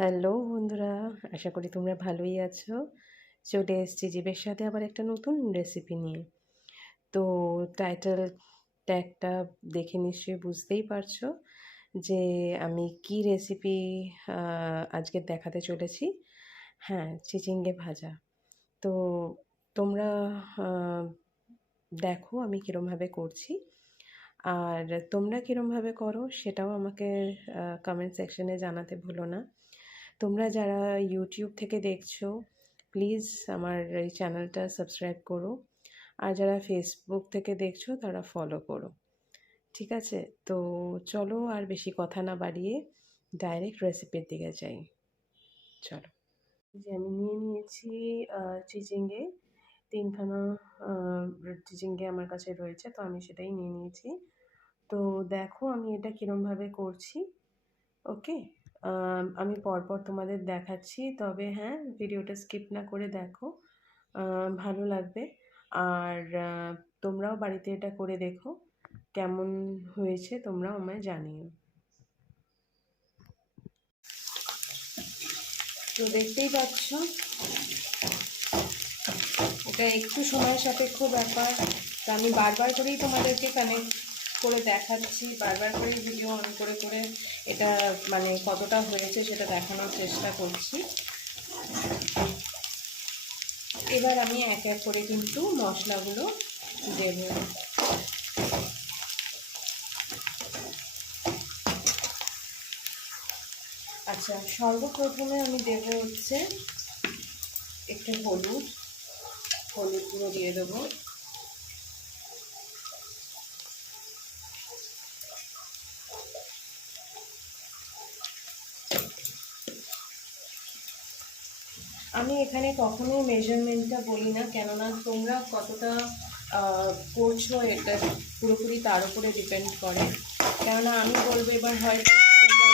Hello বন্ধুরা, আশা করি তোমরা ভালোই আছো। চলে এসেছি জীবের সাথে আবার একটা নতুন রেসিপি নিয়ে। তো টাইটেল ট্যাগটা দেখে নিশ্চয়ই বুঝতেই পারছ যে আমি কি রেসিপি আজকে দেখাতে চলেছি। হ্যাঁ চিচিঙ্গে ভাজা। তো তোমরা দেখো আমি কীরমভাবে করছি। আর তোমরা কীরমভাবে করো সেটাও আমাকে কমেন্ট সেকশনে জানাতে ভুলো না। তোমরা যারা ইউটিউব থেকে দেখছ প্লিজ আমার এই চ্যানেলটা সাবস্ক্রাইব করো। আর যারা ফেসবুক থেকে দেখছ, তারা ফলো করো। ঠিক আছে? তো চলো আর বেশি কথা না বাড়িয়ে ডাইরেক্ট রেসিপির দিকে যাই। চলো। যে আমি নিয়ে নিয়েছি চিচিঙ্গে। তিনখানা চিচিঙ্গে আমার কাছে রয়েছে, তো আমি সেটাই নিয়ে নিয়েছি। তো দেখো আমি এটা কীরমভাবে করছি। ওকে আমি পরপর তোমাদের দেখাচ্ছি। তবে হ্যাঁ ভিডিওটা স্কিপ না করে দেখো। ভালো লাগবে। আর তোমরাও বাড়িতে এটা করে দেখো। কেমন হয়েছে তোমরাও আমায় জানিও। তো দেখতেই পাচ্ছ, এটা একটু সময় সাপেক্ষ ব্যাপার। তো আমি বারবার করেই তোমাদেরকে কানেক্ট করে দেখাচ্ছি, বারবার করে ভিডিও অন করে করে এটা মানে কতটা হয়েছে সেটা দেখানোর চেষ্টা করছি। এবার আমি এক এক করে কিন্তু মশলাগুলো দেব। আচ্ছা সর্বপ্রথমে আমি দেব হচ্ছে একটু হলুদ হলুদ গুঁড়ো দিয়ে দেবো। আমি এখানে কখনোই মেজারমেন্টটা বলি না, কেননা তোমরা কতটা করছ এটা পুরোপুরি তার উপরে ডিপেন্ড করে। কেননা আমি বলব এবার হয়তো তোমরা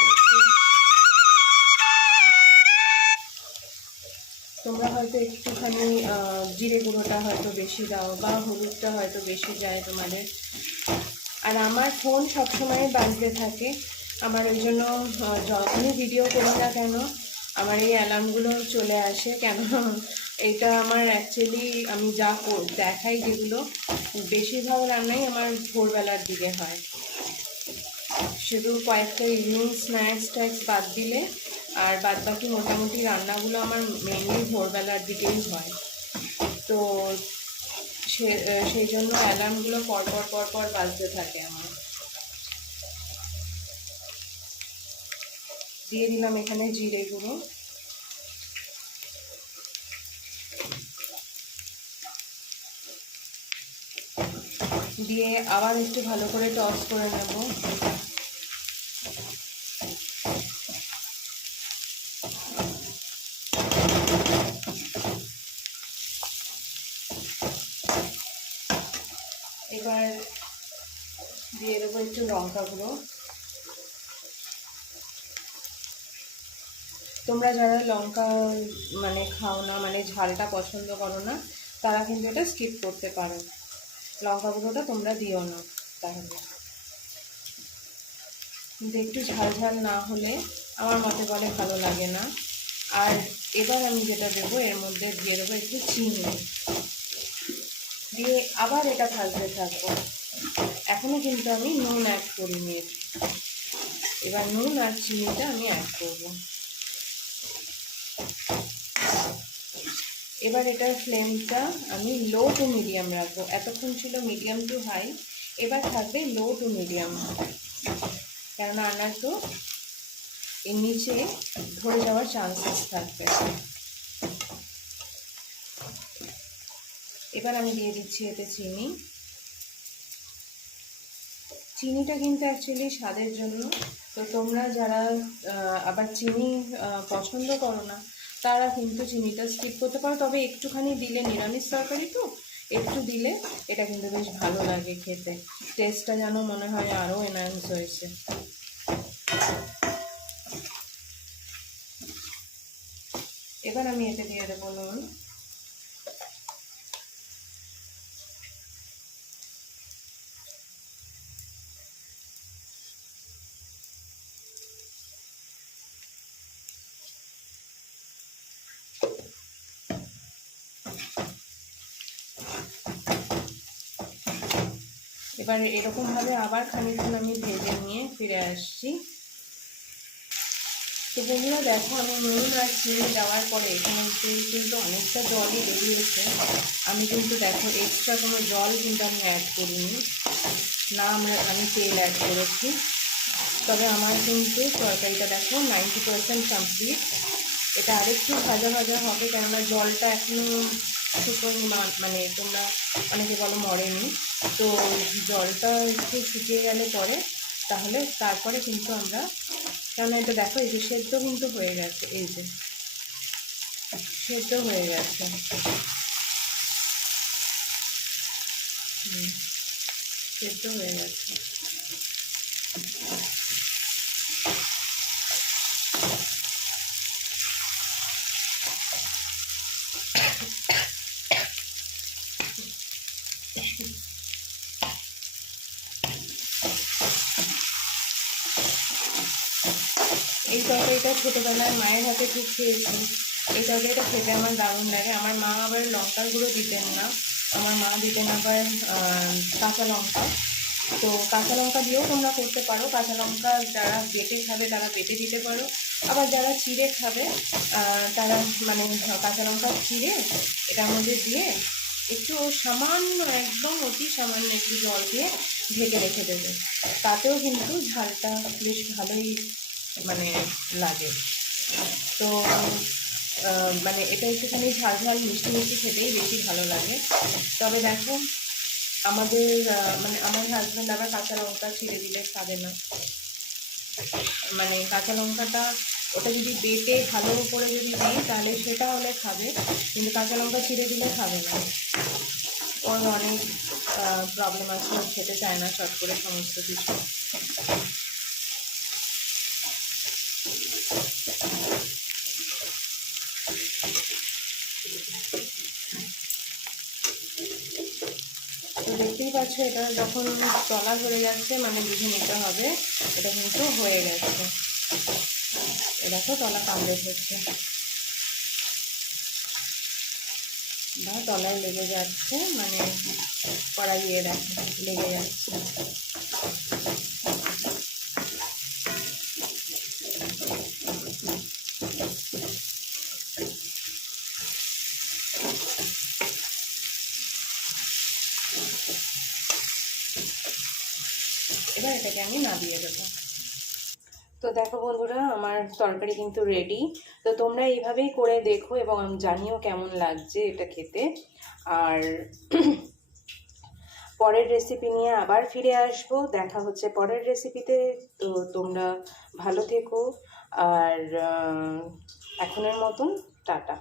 তোমরা হয়তো একটুখানি জিরে গুঁড়োটা হয়তো বেশি দাও, বা হলুদটা হয়তো বেশি যায় তোমাদের। আর আমার ফোন সবসময় বাজতে থাকে। আমার ওই জন্য যখনই ভিডিও করি না কেন আমার এই অ্যালার্মগুলো চলে আসে কেন এটা আমার অ্যাকচুয়ালি আমি যা দেখাই যেগুলো, বেশিরভাগ রান্নাই আমার ভোরবেলার দিকে হয়। শুধু কয়েকটা ইভিনিং স্ন্যাক্স ট্যাক্স বাদ দিলে, আর বাদ বাকি মোটামুটি রান্নাগুলো আমার মেনলি ভোরবেলার দিকেই হয়। তো সে, সেই জন্য অ্যালার্মগুলো পরপর পরপর বাজতে থাকে আমার। দিয়ে দিলাম এখানে জিরে গুঁড়ো। দিয়ে আবার একটু ভালো করে টস করে নেব। এবার দিয়ে দেবো একটু লঙ্কা গুঁড়ো। তোমরা যারা লঙ্কা মানে খাও না মানে ঝালটা পছন্দ করো না, তারা কিন্তু এটা স্কিপ করতে পারো। লঙ্কা গুঁড়োটা তোমরা দিও না তাহলে। কিন্তু একটু ঝাল ঝাল না হলে আমার মতে বলে ভালো লাগে না। আর এবার আমি যেটা দেবো, এর মধ্যে দিয়ে দেবো একটু চিনি। দিয়ে আবার এটা ভাজতে থাকব। এখনও কিন্তু আমি নুন অ্যাড করিনি। এবার নুন আর চিনিটা আমি অ্যাড করব। এবার এটার ফ্লেমটা আমি লো টু মিডিয়াম রাখব। এতক্ষণ ছিল মিডিয়াম টু হাই, এবার থাকবে লো টু মিডিয়াম। কেননা আনার তো এর নিচে ধরে যাওয়ার চান্সেস থাকবে। এবার আমি দিয়ে দিচ্ছি এতে চিনি। চিনিটা কিন্তু অ্যাকচুয়ালি স্বাদের জন্য তো তোমরা যারা আবার চিনি পছন্দ করো না, তারা কিন্তু চিনিটা স্কিপ করতে পারো। তবে একটুখানি দিলে নিরামিষ তরকারি তো, একটু দিলে এটা কিন্তু বেশ ভালো লাগে খেতে। টেস্টটা যেন মনে হয় আরও এনহান্স হয়েছে। এবার আমি এতে দিয়ে দেবো নুন। এবার এরকমভাবে আবার খানিকক্ষণ আমি ভেজে নিয়ে ফিরে আসছি। তো বন্ধুরা, দেখো আমি নুন আর চিনি দেওয়ার পরে এখানে কিন্তু অনেকটা জলই বেরিয়েছে। আমি কিন্তু দেখো এক্সট্রা কোনো জল কিন্তু আমি অ্যাড করিনি। না, আমরা আমি তেল অ্যাড করেছি। তবে আমার কিন্তু তরকারিটা দেখো নাইনটি পারসেন্ট কমপ্লিট এটা আরেকটু ভাজা ভাজা হবে কেননা জলটা এখনও শুকোয়নি মানে তোমরা অনেকে বলো মরেনি। তো জলটা একটু শুকিয়ে গেলে পরে তাহলে তারপরে কিন্তু আমরা, কেননা এটা দেখো, এই যে সেদ্ধ কিন্তু হয়ে গেছে, এই যে। সেদ্ধ হয়ে গেছে। সেদ্ধ হয়ে গেছে। তরকারিটা ছোটোবেলায় মায়ের হাতে খুব খেয়েছি। এই তরকারিটা খেতে আমার দারুণ লাগে। আমার মা আবার লঙ্কার গুঁড়ো দিতেন না। আমার মা দিতেন আবার কাঁচা লঙ্কা। তো কাঁচা লঙ্কা দিয়েও তোমরা করতে পারো। কাঁচা লঙ্কা যারা বেটে খাবে, তারা বেটে দিতে পারো। আবার যারা চিড়ে খাবে তারা মানে কাঁচা লঙ্কা চিড়ে এটার মধ্যে দিয়ে একটু সামান্য, একদম অতি সামান্য একটু জল দিয়ে ঢেকে রেখে দেবে। তাতেও কিন্তু ঝালটা বেশ ভালোই মানে লাগে। তো মানে এটা একটুখানি ঝাল ঝাল মিষ্টি মিষ্টি খেতেই বেশি ভালো লাগে। তবে দেখো, আমাদের মানে আমার হাজব্যান্ড আবার কাঁচা লঙ্কা ছিঁড়ে দিলে খাবে না। মানে কাঁচা লঙ্কাটা ওটা যদি বেটে ভালো করে যদি দিই তাহলে সেটা হলে খাবে, কিন্তু কাঁচা লঙ্কা ছিঁড়ে দিলে খাবে না। ওর অনেক প্রবলেম আছে খেতে চায় না শর্ট করে সমস্ত কিছু। দেখতেই পাচ্ছ, এটা যখন তলা ধরে যাচ্ছে মানে বুঝে নিতে হবে, এটা কিন্তু হয়ে গেছে। দেখো, তলা কামড়ে হচ্ছে। বা তলায় লেগে যাচ্ছে মানে কড়াইয়ে লেগে যাচ্ছে এবার এটাকে আমি নামিয়ে দেবো। তো দেখো বন্ধুরা, আমার তরকারি কিন্তু রেডি তো তোমরা এইভাবেই করে দেখো এবং আমি জানিও কেমন লাগছে এটা খেতে। আর পরের রেসিপি নিয়ে আবার ফিরে আসব। দেখা হচ্ছে পরের রেসিপিতে তো তোমরা ভালো থেকো। আর এখনের মতন টাটা।